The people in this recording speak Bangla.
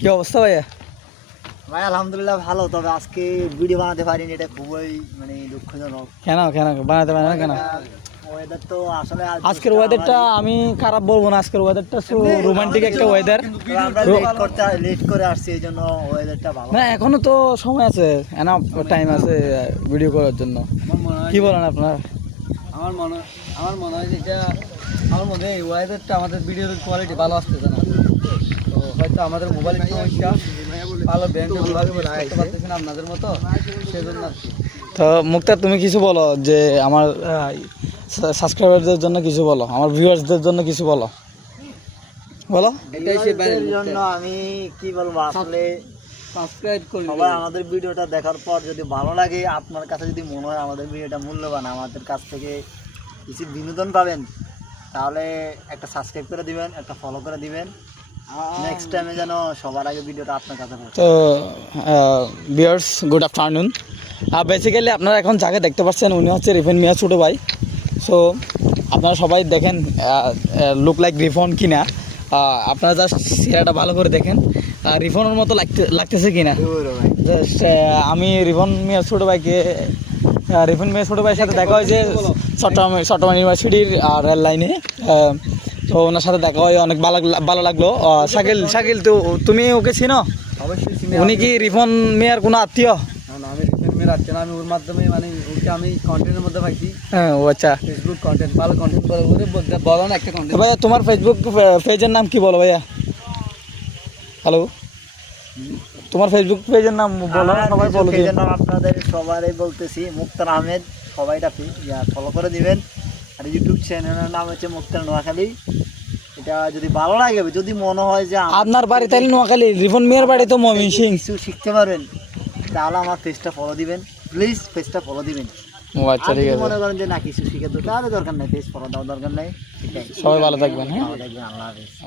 কি অবস্থা ভাইয়া? ভাই আলহামদুলিল্লাহ ভালো, তবে আজকে ভিডিও বানাতে পারিনি, এটা খুবই মানে দুঃখজনক। কেন কেন বানাতে পারে না কেন? ওয়েদার তো আসলে আজকের ওয়েদারটা আমি খারাপ বলবো না, আজকের ওয়েদারটা রোমান্টিক একটা ওয়েদার। আমরা লেট করে আসছি, এই জন্য ওয়েদারটা ভালো না এখনো তো সময় আছে, এনাফ টাইম আছে ভিডিও করার জন্য। কি বলেন আপনার? আমার মনে হয় যেটা আমার মনে হয় এই ওয়েদারটা আমাদের ভিডিওর কোয়ালিটি ভালো আসতেছে না, তো হয়তো আমাদের মোবাইলের সমস্যা, ভালো ব্যাংকে করতে পারতেছি না আপনাদের মতো, সেজন্য আর কি। তো মুক্তার তুমি কিছু বলো, যে আমার সাবস্ক্রাইবারদের জন্য কিছু বলো, আমার ভিউয়ার্সদের জন্য কিছু বলো, বলো। এটাই সে এর জন্য আমি কি বলবো, আসলে সাবস্ক্রাইব করুন সবাই আমাদের ভিডিওটা দেখার পর যদি ভালো লাগে, আপনার কাছে যদি মনে হয় আমাদের ভিডিওটা মূল্যবান, আমাদের কাছ থেকে কিছু বিনোদন পাবেন, তাহলে একটা সাবস্ক্রাইব করে দিবেন, একটা ফলো করে দিবেন। নেক্সট টাইমে যেন সবার আগে ভিডিওটা আপনার কাছে পৌঁছে। তো ভিউয়ার্স গুড আফটারনুন। বেসিক্যালি আপনারা এখন যাকে দেখতে পাচ্ছেন উনি হচ্ছে রিফন মিয়া ছোটো ভাই। সো আপনারা সবাই দেখেন লুক লাইক রিফন কিনা, আপনারা জাস্ট চেহারাটা ভালো করে দেখেন রিফনের মতো লাগতেছে কিনা। জাস্ট আমি রিফন মিয়া ছোটো ভাইকে রিফন মিয়া ছোটো ভাইয়ের সাথে দেখা হয় যে চট্টগ্রাম ইউনিভার্সিটির রেল লাইনে। তো ওনার সাথে দেখা হয়, অনেক ভালো লাগলো। শাকিল তো তুমি ওকে চিনো? অবশ্যই চিনি। উনি কি রিফন মিয়ার কোনো আত্মীয়? না, আমি রিফাইন মেয়ের আসছে না, আমি ওর মাধ্যমে মানে ওকে আমি কন্টেন্টের মধ্যে পাইছি, হ্যাঁ ও আচ্ছা। ফেসবুক কন্টেন্ট, ভালো কন্টেন্ট করে ওরে বলো না একটা তো কন্টেন্ট। ভাইয়া তোমার ফেসবুক পেজের নাম কি বলো ভাইয়া? হ্যালো, তোমার ফেসবুক পেজের নাম বলো, সবাই বলো। এই জন্য আপনাদের সবারই বলতেছি মুক্তার আহমেদ, সবাই ফলো করে দিবেন। আর ইউটিউব চ্যানেলের নাম হচ্ছে মুক্তার নোয়াখালী। এটা যদি ভালো লাগে, যদি মনে হয় যে আপনার বাড়ি তাহলে নোয়াখালী, রিফন মিয়ার বাড়ি তো ময়মনসিংহ, কিছু শিখতে পারবেন, তাহলে আমার পেজটা ফলো দিবেন, প্লিজ পেজটা ফলো দিবেন। ও আচ্ছা ঠিক আছে। মনে করেন যে না কিছু শিখে তো তাহলে দরকার নেই, পেজ ফলো দেওয়ার দরকার নেই। সবাই ভালো থাকবেন। হ্যাঁ ভালো থাকবেন, আল্লাহ হাফেজ।